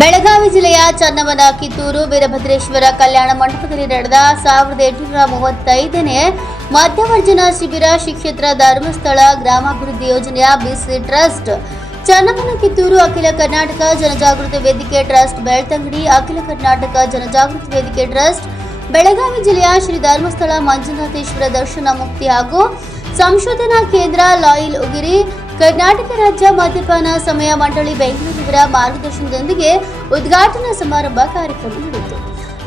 ಬೆಳಗಾವಿ ಜಿಲ್ಲೆಯ ಚನ್ನವನ, ಕಿತ್ತೂರು, ವೀರಭದ್ರೇಶ್ವರ ಕಲ್ಯಾಣ ಮಂಟಪದಲ್ಲಿ ನಡೆದ ಸಾವಿರದ ಎಂಟುನೂರ ಮೂವತ್ತೈದನೇ ಮಧ್ಯವರ್ಜನ ಶಿಬಿರ ಶಿಕ್ಷೇತ್ರ ಧರ್ಮಸ್ಥಳ ಗ್ರಾಮಾಭಿವೃದ್ಧಿ ಯೋಜನೆಯ ಬಿಸಿ ಟ್ರಸ್ಟ್, ಚನ್ನವನ, ಕಿತ್ತೂರು, ಅಖಿಲ ಕರ್ನಾಟಕ ಜನಜಾಗೃತಿ ವೇದಿಕೆ ಟ್ರಸ್ಟ್, ಬೆಳ್ತಂಗಡಿ, ಅಖಿಲ ಕರ್ನಾಟಕ ಜನಜಾಗೃತಿ ವೇದಿಕೆ ಟ್ರಸ್ಟ್, ಬೆಳಗಾವಿ ಜಿಲ್ಲೆಯ ಶ್ರೀ ಧರ್ಮಸ್ಥಳ ಮಂಜುನಾಥೇಶ್ವರ ದರ್ಶನ ಮುಕ್ತಿ ಹಾಗೂ ಸಂಶೋಧನಾ ಕೇಂದ್ರ, ಲಾಯಿಲ್ ಉಗಿರಿ ಕರ್ನಾಟಕ ರಾಜ್ಯ ಮದ್ಯಪಾನ ಸಮಯ ಮಂಡಳಿ ಬೆಂಗಳೂರಿನ ಮಾರ್ಗದರ್ಶನದೊಂದಿಗೆ ಉದ್ಘಾಟನಾ ಸಮಾರಂಭ ಕಾರ್ಯಕ್ರಮ ನಡೆಯಿತು.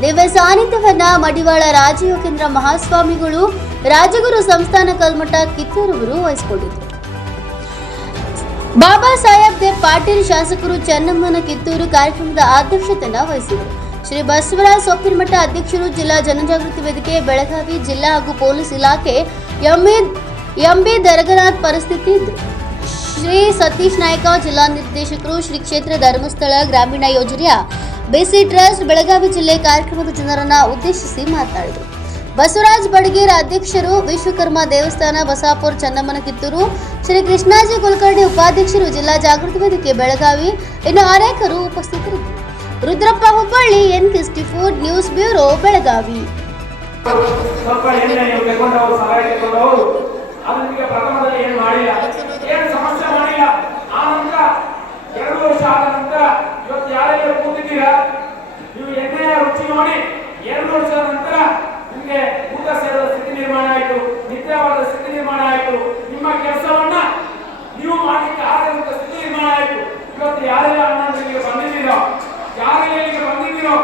ದಿವ್ಯ ಸಾನ್ನಿಧ್ಯವನ್ನ ಮಡಿವಾಳ ರಾಜಯೋಗೇಂದ್ರ ಮಹಾಸ್ವಾಮಿಗಳು, ರಾಜಗುರು ಸಂಸ್ಥಾನ ಕಲ್ಮಠ ಕಿತ್ತೂರವರು ವಹಿಸಿಕೊಂಡಿದ್ದರು. ಬಾಬಾ ಸಾಹೇಬ್ ದೇವ್ ಪಾಟೀಲ್ ಶಾಸಕರು ಚೆನ್ನಮ್ಮನ ಕಿತ್ತೂರು ಕಾರ್ಯಕ್ರಮದ ಅಧ್ಯಕ್ಷತೆಯನ್ನು ವಹಿಸಿದರು. ಶ್ರೀ ಬಸವರಾಜ್ ಸೊಪ್ಪಿನಮಠ ಅಧ್ಯಕ್ಷರು ಜಿಲ್ಲಾ ಜನಜಾಗೃತಿ ವೇದಿಕೆ, ಬೆಳಗಾವಿ ಜಿಲ್ಲಾ ಹಾಗೂ ಪೊಲೀಸ್ ಇಲಾಖೆ ಎಂಎ ಎಂಬಿ ದರಗನಾಥ್ ಪರಿಸ್ಥಿತಿ ಇದ್ರು ಶ್ರೀ ಸತೀಶ್ ನಾಯ್ಕ ಜಿಲ್ಲಾ ನಿರ್ದೇಶಕರು, ಶ್ರೀ ಕ್ಷೇತ್ರ ಧರ್ಮಸ್ಥಳ, ಗ್ರಾಮೀಣ ಯೋಜನೆಯ ಬಿಸಿ ಟ್ರಸ್ಟ್, ಬೆಳಗಾವಿ ಜಿಲ್ಲೆ ಕಾರ್ಯಕ್ರಮದ ಜನರನ್ನ ಉದ್ದೇಶಿಸಿ ಮಾತನಾಡಿದರು ಬಸವರಾಜ್ ಬಡಗೇರ್ ಅಧ್ಯಕ್ಷರು, ವಿಶ್ವಕರ್ಮ ದೇವಸ್ಥಾನ, ಬಸಾಪುರ, ಚನ್ನಮ್ಮನ ಕಿತ್ತೂರು, ಶ್ರೀ ಕೃಷ್ಣಾಜಿ ಕುಲಕರ್ಣಿ ಉಪಾಧ್ಯಕ್ಷರು, ಜಿಲ್ಲಾ ಜಾಗೃತಿ ವೇದಿಕೆ, ಬೆಳಗಾವಿ ಇನ್ನು ಅನೇಕರು ಉಪಸ್ಥಿತರಿದ್ದರು. ರುದ್ರಪ್ಪ ಹುಬ್ಬಳ್ಳಿ ಎನ್ ಕಿಸ್ಟಿ ಫೋರ್ ನ್ಯೂಸ್ ಬ್ಯೂರೋ, ಬೆಳಗಾವಿ. ಸ್ವಲ್ಪ ಎಣ್ಣೆ ನೀವು ತಗೊಂಡವರು ಸಹಾಯ ತಗೊಂಡವರು ಅದು ನಿಮಗೆ ಪ್ರಥಮದಲ್ಲಿ ಏನು ಮಾಡಿಲ್ಲ? ಏನು ಸಮಸ್ಯೆ ಮಾಡಿಲ್ಲ? ಆ ನಂತರ ಎರಡು ವರ್ಷ ಆದ ನಂತರ ಇವತ್ತು ಯಾರೆಲ್ಲ ಕೂತಿದ್ದೀರಾ? ನೀವು ಎಣ್ಣೆಯ ರುಚಿ ನೋಡಿ. ಎರಡು ವರ್ಷದ ನಂತರ ನಿಮಗೆ ಊಟ ಸೇರುವ ಸ್ಥಿತಿ ನಿರ್ಮಾಣ ಆಯಿತು, ನಿದ್ರಾವಾದ ಸ್ಥಿತಿ ನಿರ್ಮಾಣ ಆಯಿತು. ನಿಮ್ಮ ಕೆಲಸವನ್ನ ನೀವು ಮಾಡಲಿಕ್ಕೆ ಆಗದಂತ ಸ್ಥಿತಿ ನಿರ್ಮಾಣ ಆಯಿತು. ಇವತ್ತು ಯಾರೆಲ್ಲ ಅಣ್ಣಂದಿರಿಗೆ ಬಂದಿದ್ದೀರೋ ಯಾರೆಲ್ಲ ಇಲ್ಲಿಗೆ ಬಂದಿದ್ದೀರೋ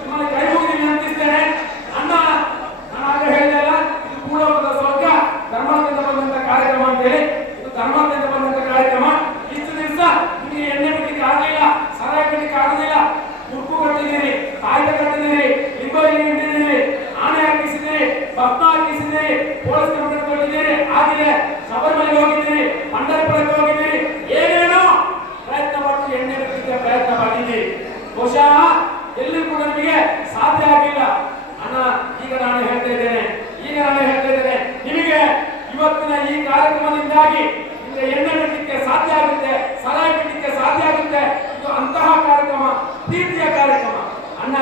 ನಿಮ್ಮಲ್ಲಿ ಕೈ ಮುಗಿದು ವಿನಂತಿಸ್ತೇನೆ ಅಣ್ಣ ನಾನು ಆಗ ಹೇಳಿದೆಲ್ಲ ಇದು ಭೂಲೋಕದ ಸ್ವರ್ಗ ಧರ್ಮದಿಂದ ಬಂದಂತ ಕಾರ್ಯಕ್ರಮ ಅಂತೇಳಿ ಇದು ಧರ್ಮದಿಂದ ಬಂದಂತ ಕಾರ್ಯಕ್ರಮ ಇಷ್ಟು ದಿವಸ ನಿಮಗೆ ಎಣ್ಣೆ ಬಿಡ್ಲಿಕ್ಕೆ ಆಗಲಿಲ್ಲ ಸರಾಯ ಬಿಡ್ಲಿಕ್ಕೆ ಆಗುದಿಲ್ಲ ಮುಟ್ಟು ಕಟ್ಟಿದ್ದೀರಿ ಕಾಯ್ದೆ ಕಟ್ಟಿದ್ದೀರಿ ಲಿಂಗೋಲಿ ಇಟ್ಟಿದ್ದೀರಿ ಆಣೆ ಹಾಕಿಸಿದ್ದೀರಿ ಭಕ್ತ ಹಾಕಿಸಿದ್ದೀರಿ ಪೊಲೀಸ್ ಕಂಪ್ಲೇಂಟ್ ಕೊಟ್ಟಿದ್ದೀರಿ ಆಗಿದೆ ಶಬರಿಮಲೆಗೆ ಹೋಗಿದ್ದೀರಿ ಪಂಡರಪುರಕ್ಕೆ ಹೋಗಿದ್ದೀರಿ ಏನೇನೋ ಪ್ರಯತ್ನ ಪಟ್ಟು ಎಣ್ಣೆ ಬಿಡ್ಲಿಕ್ಕೆ ಪ್ರಯತ್ನ ಪಟ್ಟಿದ್ದೀರಿ ಬಹುಶಃ ಎಲ್ಲಿ ಕೂಡ ನಿಮಗೆ ಸಾಧ್ಯ ಆಗಿಲ್ಲ ಅಣ್ಣ ಈಗ ನಾನು ಹೇಳ್ತಾ ಇದ್ದೇನೆ ಈಗ ನಾನು ಹೇಳ್ತಾ ಇದ್ದೇನೆ ನಿಮಗೆ ಇವತ್ತಿನ ಈ ಕಾರ್ಯಕ್ರಮದಿಂದಾಗಿ ನಿಮಗೆ ಎಣ್ಣೆ ಬಿಡಲಿಕ್ಕೆ ಸಾಧ್ಯ ಆಗುತ್ತೆ ಸಲಹೆ ಬಿಡಲಿಕ್ಕೆ ಸಾಧ್ಯ ಆಗುತ್ತೆ ಇದು ಅಂತಹ ಪ್ರೀತಿಯ ಕಾರ್ಯಕ್ರಮ. ಅಣ್ಣ,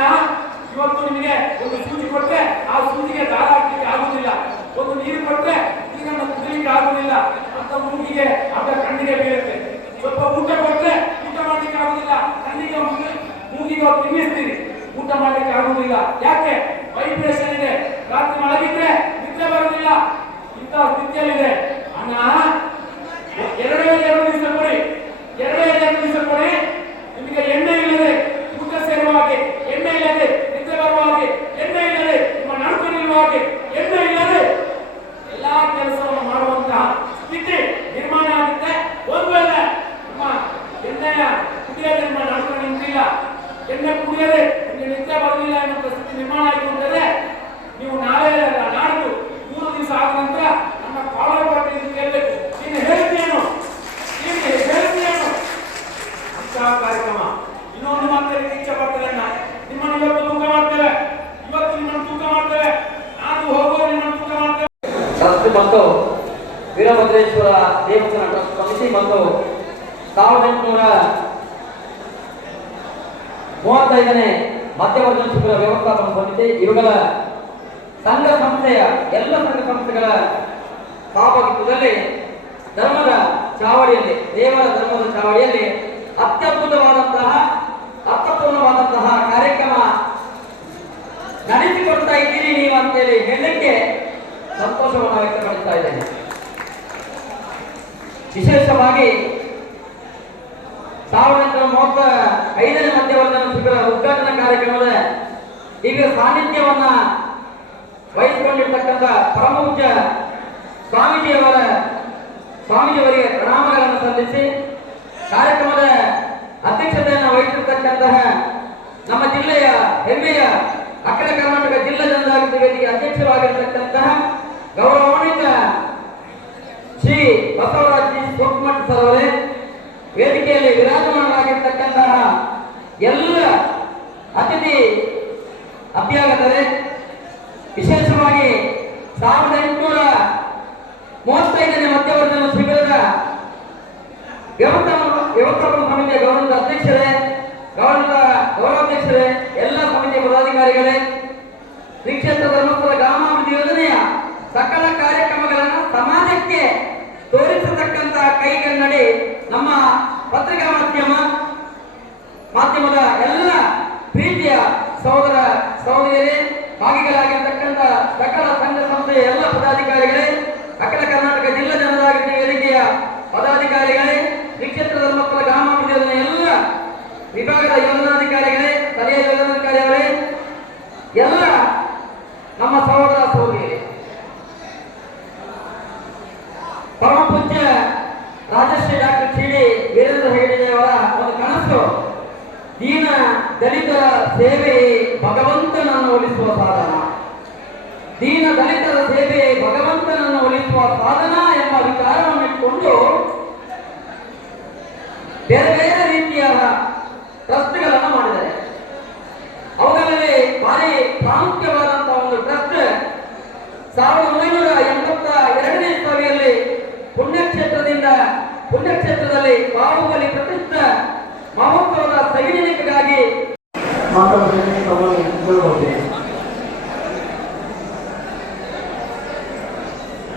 ಇವತ್ತು ನಿಮಗೆ ಒಂದು ಸೂಜಿ ಕೊಟ್ಟರೆ ಆ ಸೂಜಿಗೆ ದಾರ ಹಾಕ್ಲಿಕ್ಕೆ ಆಗುದಿಲ್ಲ. ಒಂದು ನೀರು ಕೊಟ್ಟರೆ ನೀರನ್ನು ಕುದಿಲಿಕ್ಕೆ ಆಗುದಿಲ್ಲ. ಅಂತ ಮೂಗಿಗೆ ಅಂತ ಕಣ್ಣಿಗೆ ಬೀಳುತ್ತೆ. ಸ್ವಲ್ಪ ಊಟ ಕೊಟ್ಟರೆ ಊಟ ಮಾಡ್ಲಿಕ್ಕೆ ಆಗುದಿಲ್ಲ. ಕಣ್ಣಿಗೆ ಮೂಗಿ- ಮೂಗಿಗೆ ತಿನ್ನಿಸ್ತೀರಿ. ಊಟ ಮಾಡ್ಲಿಕ್ಕೆ ಆಗುದಿಲ್ಲ. ಯಾಕೆ? ವೈಬ್ರೇಷನ್ ಇದೆ. ರಾತ್ರಿ ಮಲಗಿದ್ರೆ ನಿದ್ದೆ ಬರುದಿಲ್ಲ. ಇಂತಹ ಸ್ಥಿತಿಯಲ್ಲಿದೆ. ಅಣ್ಣ, ಎರಡೇ ಎರಡು ದಿವಸ ಕೊಡಿ. ಎರಡೇ ಎರಡು ದಿವಸ ಕೊಡಿ. ನಿಮಗೆ ಎಣ್ಣೆ ಇಲ್ಲದೆ ಊಟ ಸೇರುವ ಹಾಗೆ ಎಣ್ಣೆ ಇಲ್ಲದೆ ನಿದ್ದೆ ಬರುವ ಹಾಗೆ ಎಣ್ಣೆ ಇಲ್ಲದೆ ನಿಮ್ಮ ನಡುಕು ನಿಲ್ಲುವ ಹಾಗೆ ಎಣ್ಣೆ ಇಲ್ಲದೆ ಎಲ್ಲಾ ಕೆಲಸವನ್ನು ಮಾಡುವಂತಹ ಸ್ಥಿತಿ ನಿರ್ಮಾಣ ಆಗುತ್ತೆ ಒಂದು ವೇಳೆ ನಿಮ್ಮ ಎಣ್ಣೆಯ ಕುಡಿಯದೆ ನಿಮ್ಮ ನಡುಕ ನಿಂತಿಲ್ಲ ಎಣ್ಣೆ ಕುಡಿಯದೆ ನಿಮಗೆ ನಿದ್ದೆ ಬರುವುದಿಲ್ಲ ಎನ್ನುವ ಪರಿಸ್ಥಿತಿ ನಿರ್ಮಾಣ ಆಯಿತು ಅಂತಂದ್ರೆ ನೀವು ನಾಳೆ ಅಲ್ಲ ನಾಡ್ದು ಮೂರು ದಿವಸ ಆದ ನಂತರ ನಮ್ಮ ಕಾಲರ್ ಪಾರ್ಟಿ ಕೇಳಬೇಕು ನೀನು ಹೇಳ್ತೀಯೇನು ನೀನು ಹೇಳ್ತೀಯೇನು ಅಂತಹ ಕಾರ್ಯಕ್ರಮ ಇನ್ನೊಂದು ಮಾತಲ್ಲಿ ಇಚ್ಛೆ ಬರ್ತದೆ ಅಣ್ಣ ನಿಮ್ಮನ್ನು ಇವತ್ತು ತೂಕ ಮಾಡ್ತೇವೆ ಇವತ್ತು ನಿಮ್ಮನ್ನು ತೂಕ ಮಾಡ್ತೇವೆ ನಾನು ಹೋಗುವ ನಿಮ್ಮನ್ನು ತೂಕ ಮಾಡ್ತೇವೆ ಟ್ರಸ್ಟ್ ಮತ್ತು ವೀರಭದ್ರೇಶ್ವರ ದೇವಸ್ಥಾನ ಟ್ರಸ್ಟ್ ಸಮಿತಿ ಮತ್ತು ಸಾವಿರದ ಎಂಟುನೂರ ಮೂವತ್ತೈದನೇ ಮಧ್ಯವರ್ಜನ ಶಿಬಿರ ವ್ಯವಸ್ಥಾಪನ ಸಮಿತಿ ಇವುಗಳ ಸಂಘ ಸಂಸ್ಥೆಯ ಎಲ್ಲ ಸಂಘ ಸಂಸ್ಥೆಗಳ ಸಹಭಾಗಿತ್ವದಲ್ಲಿ ಧರ್ಮದ ಚಾವಡಿಯಲ್ಲಿ, ದೇವರ ಧರ್ಮದ ಚಾವಡಿಯಲ್ಲಿ ಅತ್ಯದ್ಭುತವಾದಂತಹ ಅರ್ಥಪೂರ್ಣವಾದಂತಹ ಕಾರ್ಯಕ್ರಮ ನಡೆಸಿಕೊಡ್ತಾ ಇದ್ದೀರಿ ನೀವು ಅಂತೇಳಿ ಹೇಳಲಿಕ್ಕೆ ಸಂತೋಷವನ್ನು ವ್ಯಕ್ತಪಡಿಸ್ತಾ ಇದ್ದೇನೆ ವಿಶೇಷವಾಗಿ ಸಾವಿರದ ಎಂಟುನೂರ ಮೂವತ್ತ ಐದನೇ ಮಧ್ಯವರ್ಜನ ಶಿಬಿರ ಉದ್ಘಾಟನಾ ಕಾರ್ಯಕ್ರಮದ ಈಗ ಸಾನ್ನಿಧ್ಯವನ್ನ ವಹಿಸಿಕೊಂಡಿರ್ತಕ್ಕಂಥ ಪರಮಪೂಜ್ಯ ಸ್ವಾಮೀಜಿಯವರ ಸ್ವಾಮೀಜಿಯವರಿಗೆ ಪ್ರಣಾಮಗಳನ್ನು ಸಲ್ಲಿಸಿ ಕಾರ್ಯಕ್ರಮದ ಅಧ್ಯಕ್ಷತೆಯನ್ನು ವಹಿಸಿರ್ತಕ್ಕಂತಹ ನಮ್ಮ ಜಿಲ್ಲೆಯ ಹೆಮ್ಮೆಯ ಅಖಿಲ ಕರ್ನಾಟಕ ಜಿಲ್ಲಾ ಜನಜಾಗೃತಿ ವೇದಿಕೆ ಅಧ್ಯಕ್ಷರಾಗಿರ್ತಕ್ಕಂತಹ ಗೌರವಾನ್ವಿತ ಶ್ರೀ ಬಸವರಾಜ್ ಜಿ ಸರ್ವೇ ವೇದಿಕೆಯಲ್ಲಿ ವಿರಾಜಮಾನರಾಗಿರ್ತಕ್ಕಂತಹ ಎಲ್ಲ ಅತಿಥಿ ಅಭ್ಯಾಗತರೆ, ವಿಶೇಷವಾಗಿ ಸಾವಿರದ ವ್ಯವಸ್ಥಾಪನ ವ್ಯವಸ್ಥಾಪನ ಸಮಿತಿಯ ಗೌರವ ಅಧ್ಯಕ್ಷರೇ ಗೌರವ ಗೌರವಾಧ್ಯಕ್ಷರೇ, ಎಲ್ಲ ಸಮಿತಿಯ ಪದಾಧಿಕಾರಿಗಳೇ ಶ್ರೀ ಕ್ಷೇತ್ರ ಧರ್ಮಸ್ಥಳ ಗ್ರಾಮಾಭಿವೃದ್ಧಿ ಯೋಜನೆಯ ಸಕಲ ಕಾರ್ಯಕ್ರಮಗಳನ್ನು ಸಮಾಜಕ್ಕೆ ತೋರಿಸತಕ್ಕಂತಹ ಕೈಗನ್ನಡಿ ನಮ್ಮ ಪತ್ರಿಕಾ ಮಾಧ್ಯಮ, ಮಾಧ್ಯಮದ ಎಲ್ಲ ಪ್ರೀತಿಯ ಸಹೋದರ, ಸಹೋದರಿಯರೇ, ಭಾಗಿಗಳಾಗಿರ್ತಕ್ಕಂಥ ಸಕಲ ಸಂಘ ಸಂಸ್ಥೆಯ ಎಲ್ಲ ಪದಾಧಿಕಾರಿಗಳೇ ವಿಭಾಗದ ಯೋಜನಾಧಿಕಾರಿಗಳೇ, ಸ್ಥಳೀಯ ಯೋಜನಾಧಿಕಾರಿಗಳೇ, ಎಲ್ಲ ನಮ್ಮ ಸಹೋದರ ಸಹೋದರಿಯರೇ. ಪರಮ ಪೂಜ್ಯ Rajashri doctor C D Veerendra ಹೆಗಡೆಯವರ ಒಂದು ಕನಸು. ದೀನ ದಲಿತರ ಸೇವೆ ಭಗವಂತನನ್ನು ಒಲಿಸುವ ಸಾಧನ. ದೀನ ದಲಿತರ ಸೇವೆ ಭಗವಂತನನ್ನು ಒಲಿಸುವ ಸಾಧನ ಎಂಬ ವಿಚಾರವನ್ನು ಇಟ್ಟುಕೊಂಡು ಬೇರೆ ಬೇರೆ ರೀತಿಯ ಟ್ರಸ್ಟ್ಗಳನ್ನು ಮಾಡಿದ್ದಾರೆ. ಅವುಗಳಲ್ಲಿ ಭಾರಿ ಪ್ರಾಮುಖ್ಯವಾದಂತಹ ಒಂದು ಟ್ರಸ್ಟ್ ಸಾವಿರದ ಒಂಬೈನೂರ ಎಂಬತ್ತ ಎರಡನೇ ಸಭೆಯಲ್ಲಿ ಪುಣ್ಯಕ್ಷೇತ್ರದಿಂದ ಪುಣ್ಯಕ್ಷೇತ್ರದಲ್ಲಿ ಬಾಹುಬಲಿ ಪ್ರತಿಷ್ಠ ಮಹೋತ್ಸವದ ಸವಿನೆನಪಿಗಾಗಿ ಮಾತಾಡೋದಕ್ಕೆ ತಮ್ಮ ಹೇಳ್ಬೋದು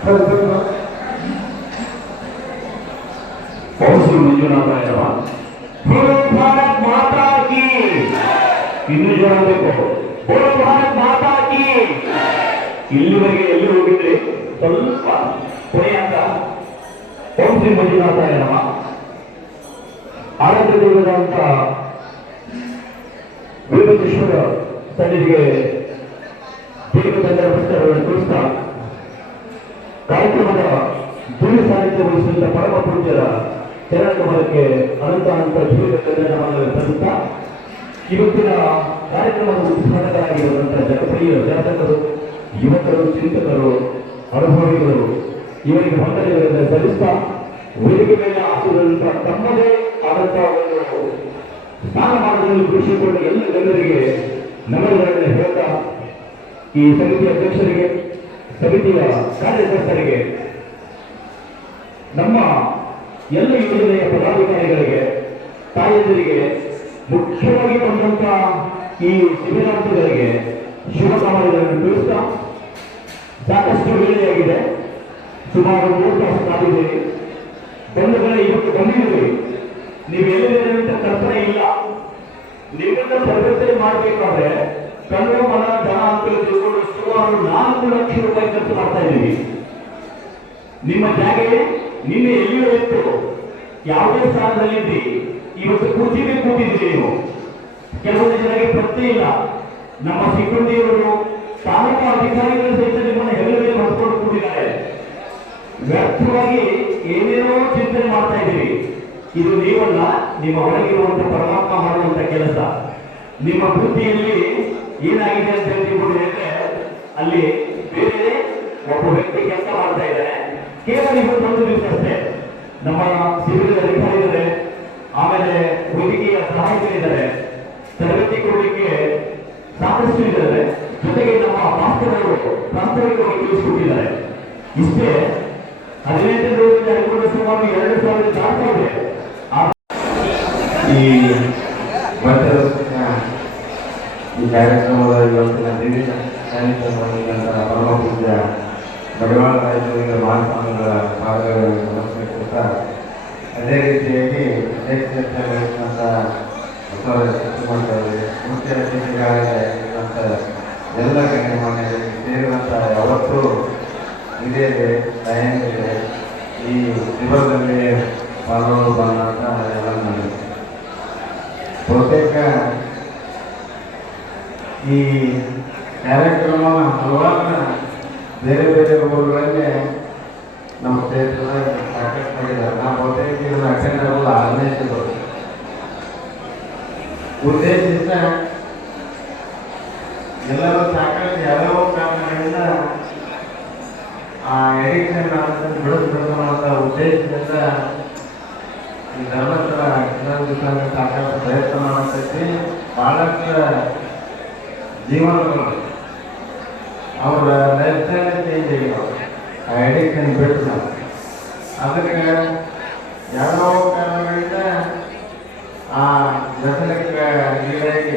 ಸರಿ ಸರಿ ಪೌಸಿ ಮಂಜುನಾಥರಾಯವ ಬೋಲೋ ಭಾರತ್ ಮಾತಾ ಕಿ ಇನ್ನು ಜೋರ ಬೇಕು ಬೋಲೋ ಭಾರತ್ ಮಾತಾ ಕಿ ಇಲ್ಲಿವರೆಗೆ ಎಲ್ಲಿ ಹೋಗಿದ್ರೆ ಸ್ವಲ್ಪ ಕೊನೆಯಾಗ ಓಂ ಶ್ರೀ ಮಂಜುನಾಥರಾಯನವ ಆರಾಧ್ಯ ದೇವರಾದಂತ ವೀರಕೃಷ್ಣರ ಸನ್ನಿಧಿಗೆ ದೇವತಂಡ ಪುಸ್ತಕಗಳನ್ನು ತೋರಿಸ್ತಾ ಕಾರ್ಯಕ್ರಮದ ದಿವ್ಯ ಸಾಹಿತ್ಯ ವಹಿಸಿದ ಪರಮ ಪೂಜ್ಯರ ಚರಣ ಅನಂತ ಅನಂತ ಜೀವಿತ ಮಾಡಲು ಸಲ್ಲಿಸುತ್ತಾ ಇವತ್ತಿನ ಕಾರ್ಯಕ್ರಮದ ಉದ್ಘಾಟಕರಾಗಿರುವಂತಹ ಜನಪ್ರಿಯ ಶಾಸಕರು ಯುವಕರು, ಚಿಂತಕರು, ಅನುಭವಿಗಳು, ಇವರಿಗೆ ಮಂಡಳಿಗಳನ್ನು ಸಲ್ಲಿಸ್ತಾ ವೇದಿಕೆ ಮೇಲೆ ಆಸುವುದರಿಂದ ತಮ್ಮದೇ ಆದಂತಹ ಒಂದು ಸ್ಥಾನಮಾನದಲ್ಲಿ ಕೃಷಿಕೊಂಡ ಎಲ್ಲ ಜನರಿಗೆ ನಮನಗಳನ್ನು ಹೇಳ್ತಾ ಈ ಸಮಿತಿ ಅಧ್ಯಕ್ಷರಿಗೆ, ಸಮಿತಿಯ ಕಾರ್ಯಕರ್ತರಿಗೆ, ನಮ್ಮ ಎಲ್ಲ ಯೋಜನೆಯ ಪದಾಧಿಕಾರಿಗಳಿಗೆ, ತಾಯಂದಿರಿಗೆ ಮುಖ್ಯವಾಗಿ ಬಂದಂತ ಈ ಶಿಬಿರಾರ್ಥಿಗಳಿಗೆ ಶುಭಕಾಮನೆಗಳನ್ನು ತಿಳಿಸ್ತಾ ಸಾಕಷ್ಟು ವೇಳೆಯಾಗಿದೆ. ಸುಮಾರು ಮೂರು ತಾಸು ಕಾದಿದ್ದೀರಿ ಬಂದವರೇ ಇವತ್ತು ಬಂದಿದ್ದೀರಿ ನೀವು ಅಂತ ಕಲ್ಪನೆ ಇಲ್ಲ. ನಿಮ್ಮನ್ನ ಪರಿವರ್ತನೆ ಮಾಡಬೇಕಾದ್ರೆ ಕಣ್ಣು, ಮನ, ಧನ ಅಂತ ತಿಳ್ಕೊಂಡು ಸುಮಾರು ನಾಲ್ಕು ಲಕ್ಷ ರೂಪಾಯಿ ಖರ್ಚು ಮಾಡ್ತಾ ಇದ್ದೀವಿ. ನಿಮ್ಮ ಜಾಗೆ, ನಿನ್ನೆ ಎಲ್ಲಿಯೂ ಇತ್ತು, ಯಾವುದೇ ಸ್ಥಾನದಲ್ಲಿದ್ರಿ ಇವತ್ತು ಕುರ್ಚಿಗೆ ಕೂತಿದ್ದೀರಿ ನೀವು. ಕೆಲವೊಂದು ಜನರಿಗೆ ಪತ್ತೆ ಇಲ್ಲ. ನಮ್ಮ ಸಿಬ್ಬಂದಿಯವರು ತಾಲೂಕು ಅಧಿಕಾರಿಗಳು ಸಹಿತ ನಿಮ್ಮನ್ನು ಹೆಗಲಿಗೆ ಮಾಡ್ಕೊಂಡು ಕೂತಿದ್ದಾರೆ. ವ್ಯರ್ಥವಾಗಿ ಏನೇನೋ ಚಿಂತನೆ ಮಾಡ್ತಾ ಇದ್ದೀರಿ. ಇದು ನೀವಲ್ಲ, ನಿಮ್ಮ ಒಳಗಿರುವಂತ ಪರಮಾತ್ಮ ಮಾಡುವಂತ ಕೆಲಸ. ನಿಮ್ಮ ಬುದ್ಧಿಯಲ್ಲಿ ಏನಾಗಿದೆ ಅಂತ ಅಂದ್ರೆ, ಅಲ್ಲಿ ಬೇರೆ ಒಬ್ಬ ವ್ಯಕ್ತಿ ಕೆಲಸ ಮಾಡ್ತಾ ಇದ್ದಾರೆ. ಕೇವಲ ಇವತ್ತು ಒಂದು ದಿವಸ ಅಷ್ಟೇ. ನಮ್ಮ ಶಿಬಿರದ ಅಧಿಕಾರಿಗಳಿದ್ದಾರೆ ಆಮೇಲೆ ವೈದ್ಯಕೀಯ ಸಹಾಯಕರಿದ್ದಾರೆ ತರಬೇತಿ ಕೊಡಲಿಕ್ಕೆ ಸಾಕಷ್ಟು ಇದ್ದಾರೆ ಜೊತೆಗೆ ನಮ್ಮ ಮಾಸ್ತರರು ಪ್ರಾಸ್ತಾವಿಕವಾಗಿ ತಿಳಿಸಿಕೊಟ್ಟಿದ್ದಾರೆ ಇಷ್ಟೇ ಹದಿನೆಂಟು ದಿವಸದ ಅನುಕೂಲ ಸುಮಾರು ಎರಡು ಸಾವಿರ ದಾಟ್ತಾ ಇದೆ ಆ ಈ ಮಧ್ಯದ ಈ ಕಾರ್ಯಕ್ರಮದ ಇವತ್ತಿನ ದಿವ್ಯ ಸಾನ್ನಿಧ್ಯ ಮಾಡಿದಂತಹ ಪರಮ ಪೂಜ್ಯ ಮಡಿವಾಳ ರಾಯಚೂರಿನ ಮಹಾಸ್ವಾಮಿಗಳ ಪಾದಗಳನ್ನು ನಮಸ್ಕರಿಸುತ್ತಾ ಅದೇ ರೀತಿಯಾಗಿ ವಹಿಸಿದಂಥ ಬಸವರ ಶಿವಕುಮಾರ್ ಮುಖ್ಯ ಅತಿಥಿಗಳಾಗಿರುವಂಥ ಎಲ್ಲ ಗಣ್ಯಮಾನ್ಯರಿಗೆ ಸೇರುವಂತಹ ಯಾವತ್ತೂ ಹಿರಿಯರೇ ದಯನಿದೆ ಈ ಶಿಬಿರದಲ್ಲಿ ಪಾಲ್ಗೊಳ್ಳಲು ಬಂದಂಥ ಎಲ್ಲ ನನಗೆ ಬಹುತೇಕ ಈ ಕಾರ್ಯಕ್ರಮ ಹಲವಾರು ಬೇರೆ ಬೇರೆ ಊರುಗಳನ್ನೇ ನಮ್ಮ ಕ್ಷೇತ್ರದಾಗ ಸಾಕಷ್ಟು ಮಾಡಿದ್ದಾರೆ. ನಾವು ಬಹುತೇಕ ಇದನ್ನ ಅಟೆಂಡ್ ಆಗಲ್ಲ ಎಲ್ಲರೂ ಸಾಕಷ್ಟು ಯಾವ್ಯಾವ ಕಾರಣಗಳಿಂದ ಆ ಎಡಿಕ್ಷನ್ ಅನ್ನೋದನ್ನು ಉದ್ದೇಶದಿಂದ ಈ ಧರ್ಮಸ್ಥಳ ಸಾಕಷ್ಟು ಪ್ರಯತ್ನ ಮಾಡತೈತಿ ಬಹಳಷ್ಟು ಜೀವನಗಳು. ಅವರ ಆ ಎಡಿಕ್ಷನ್ ಬಿಟ್ಟು ಅದಕ್ಕೆ ಯಾವ ಕಾರಣಗಳಿಂದ ಆ ವ್ಯಸನಕ್ಕೆ ಈಡಾಗಿ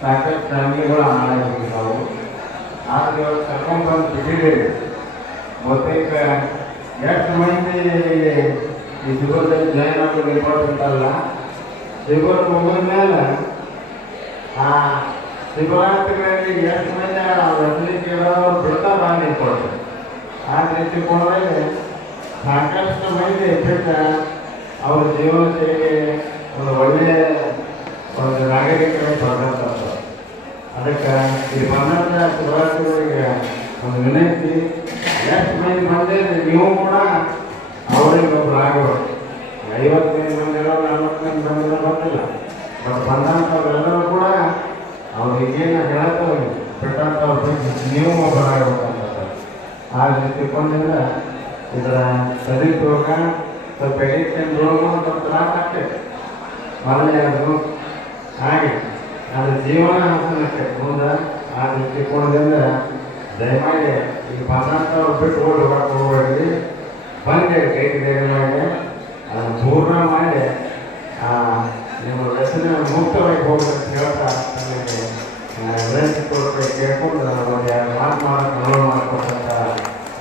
ಸಾಕಷ್ಟು ಫ್ಯಾಮಿಲಿಗಳು ಹಾಳಾಗಿದ್ದಾವು. ಆದ್ರೆ ಇವಾಗ ಕರ್ಕೊಂಡ್ಬಂದು ಬಿಟ್ಟಿದ್ದೀವಿ ಬಹುತೇಕ ಎಷ್ಟು ಮಂದಿ ಈ ಜೀವನದಲ್ಲಿ ಜಾಯ್ನ್ ಆಗೋದು ಇಂಪಾರ್ಟೆಂಟ್ ಅಲ್ಲ. ಶಿಬಿರ ಮುಗಿದ ಮೇಲೆ ಆ ಶಿವರಾತ್ರಿಗಳಲ್ಲಿ ಎಷ್ಟು ಮಂದಿ ಆ ಇರೋರು ಬಿಡ್ತಾರೆ ಭಾಳ ಇಂಪಾರ್ಟೆಂಟ್ ಆ ತಿಳ್ಕೊಂಡ್ರೆ ಸಾಕಷ್ಟು ಮಂದಿ ಬಿಟ್ಟ ಅವ್ರ ಜೀವನ ಶೈಲಿ ಒಂದು ಒಳ್ಳೆಯ ಒಂದು ನಾಗರಿಕರ ಸ್ವಾಗತ ಅದಕ್ಕೆ ಈ ಬಂದಂಥ ಶಿವರಾತ್ರಿಗಳಿಗೆ ಒಂದು ವಿನಂತಿ. ಎಷ್ಟು ಮಂದಿ ಬಂದಿದ್ರೆ ನೀವು ಕೂಡ ಅವರಿಗೆ ಒಬ್ರು ಆಗಬೇಕು ಐವತ್ತೈದು ಮಂದಿ ಇರೋ ನಲ್ವತ್ತು ಮಂದಿ ಬಂದಿರೋ ಬಟ್ ಬಂದಂಥವ್ರೆಲ್ಲರೂ ಕೂಡ ಅವ್ರಿಗೇನು ಹೇಳ್ತಾರೆ ಬಿಟ್ಟಂಥವ್ರ ಬಗ್ಗೆ ನೀವು ಒಬ್ಬರು ಆಗ್ಬೇಕಂತ ತಿಳ್ಕೊಂಡಿದ್ರೆ ಇದರ ಇದರ ಸದುಪಯೋಗ ಸ್ವಲ್ಪ ಎಡಿಕ್ಷನ್ ರೋಗ ಸ್ವಲ್ಪ ತ್ರಾಸ ಆಗ್ತೈತೆ ಮೊದಲನೇದು ಹಾಗೆ ಅದು ಜೀವನ ಹಸನಕ್ಕೆ ಮುಂದೆ ಆ ದೃಷ್ಟಿಕೋನದಿಂದ ದಯಮಾಡಿ ಈ ಪದಾರ್ಥ ಬಿಟ್ಟು ಓಡಿ ಹೋಗ್ಬೇಡ್ರಿ ಬಂದೆ ಕೈ ಧೈರ್ಯ ಮಾಡಿ ಅದನ್ನು ಪೂರ್ಣ ಮಾಡಿ ನಿಮ್ಮ ವ್ಯಸನ ಮುಕ್ತವಾಗಿ ಹೋಗ್ಬೇಕಂತ ಹೇಳ್ತಾ ನನಗೆ ಕೊಡಬೇಕು ಕೇಳ್ಕೊಂಡು ಮಾತು ಮಾಡೋಕೆ ಮಾಡ್ಕೊಂಡು ಮಾಡಿಕೊಟ್ಟಂಥ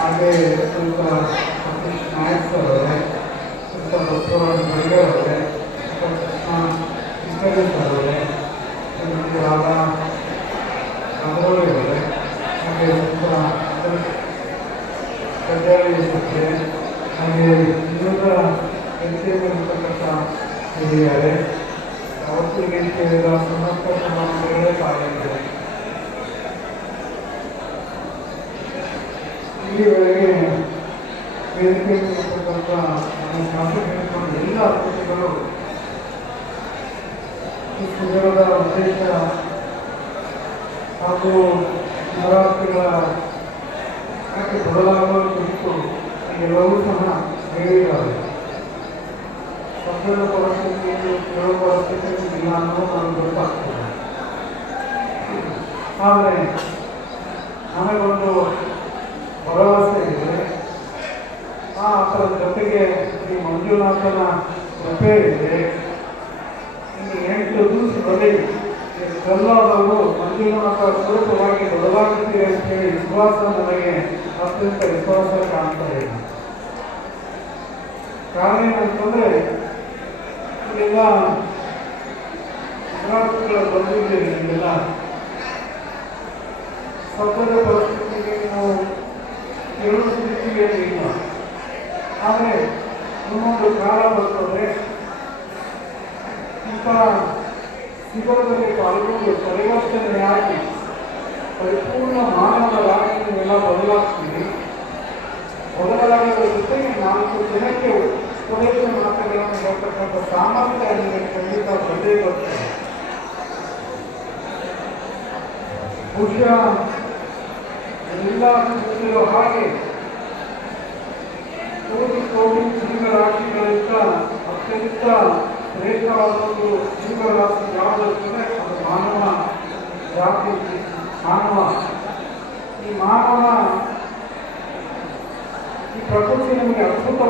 ವಹಿಸಿದಂಥ ಸತ್ಯಮ್ಮ ಅವರೇ ಹಾಗೆ ಸ್ವಲ್ಪ ಸತೀಶ್ ನಾಯಕ್ ಸರ್ ಅವರೇ ಸ್ವಲ್ಪ ಬಸವರಾಜ ಬಳಿಗಾರ್ ಅವರೇ ಸ್ವಲ್ಪ ಕೃಷ್ಣ ಇಸ್ಕರಿನ್ ಸರ್ ಅವರೇ ಶ್ರೀಮತಿ ರಾಧಾ ರಾಘವಳ್ಳಿ ಅವರೇ ಹಾಗೆ ಸ್ವಲ್ಪ ಕಡ್ಡಾಯ ಸತ್ಯ ಹಾಗೆ ಇನ್ನೂರ ವೇದಿಕೆಯಲ್ಲಿ ಇರ್ತಕ್ಕಂಥ ಹಿರಿಯರೇ ಅವತ್ತು ವೇದಿಕೆಯ ಸಮಸ್ತ ಸಮಾರಂಭಗಳೇ ಪಾಲ್ಗೊಂಡಿದೆ ಇಲ್ಲಿವರೆಗೆ ವೇದಿಕೆಯಲ್ಲಿರ್ತಕ್ಕಂಥ ನಮ್ಮ ಎಲ್ಲ ಅತಿಥಿಗಳು ಈ ಶಿಬಿರದ ಉದ್ದೇಶ ಹಾಗೂ ನವರಾತ್ರಿಗಳ ಕುರಿತು ಎಲ್ಲವೂ ಸಹ ಹೇಳಿದ್ದಾರೆ. ಪರಿಸ್ಥಿತಿಯಲ್ಲಿ ಕೇಳುವ ಪರಿಸ್ಥಿತಿ ಇಲ್ಲ ಅನ್ನೋದು ನನಗೆ ಗೊತ್ತಾಗ್ತದೆ. ಆದರೆ ನನಗೊಂದು ಭರವಸೆ ಇದೆ ಆ ಅದರ ಜೊತೆಗೆ ಈ ಮಂಜುನಾಥನ ಕೃಪೆ ಇದೆ. ಇನ್ನು ಎಂಟು ದಿವಸದಲ್ಲಿ ಕಲ್ಲಾದವರು ಮಂಜುನಾಥ ಸ್ವರೂಪವಾಗಿ ಬದಲಾಗುತ್ತಿದೆ ಅಂತ ಹೇಳಿ ವಿಶ್ವಾಸ ನನಗೆ ಅತ್ಯಂತ ವಿಶ್ವಾಸ ಕಾಣ್ತಾ ಇದೆ. ಕಾರಣ ಏನಂತಂದ್ರೆ ಇಲ್ಲೆಲ್ಲ ಬಂದಿದ್ದೇನೆ ಇಲ್ಲೆಲ್ಲ ನಿಮ್ಮೆಲ್ಲ ಇನ್ನೊಂದು ಕಾಲ ಬರ್ತದೆ ಇಂಥ ಶಿಬಿರದಲ್ಲಿ ಪಾಲ್ಗೊಂಡು ಪರಿವರ್ತನೆಯಾಗಿ ಪರಿಪೂರ್ಣ ಮಾನವರಾಗಿ ನೀವೆಲ್ಲ ಬದಲಾಗ್ತೀವಿ ಬದಲಾಗೋದ್ರ ಜೊತೆಗೆ ನಾಲ್ಕು ಜನಕ್ಕೆ ಉಪದೇಶ ಮಾತುಗಳನ್ನು ಹೇಳ್ತಕ್ಕಂಥ ಸಾಮರ್ಥ್ಯ ನಿಮಗೆ ಖಂಡಿತ ಬಂದೇ ಬರ್ತದೆ ಬಹುಶಃ ಎಲ್ಲ ಗೊತ್ತಿರೋ ಹಾಗೆ ಕೋಟಿ ಕೋಟಿ ಜೀವರಾಶಿಗಳಿಂದ ಅತ್ಯಂತ ಶ್ರೇಷ್ಠವಾದ ಒಂದು ಜೀವರಾಶಿ ಯಾವುದಂದ್ರೆ ಅದು ಮಾನವ ಜಾತಿ, ಮಾನವ. ಈ ಮಾನವ, ಈ ಪ್ರಕೃತಿ ನಮಗೆ ಅದ್ಭುತ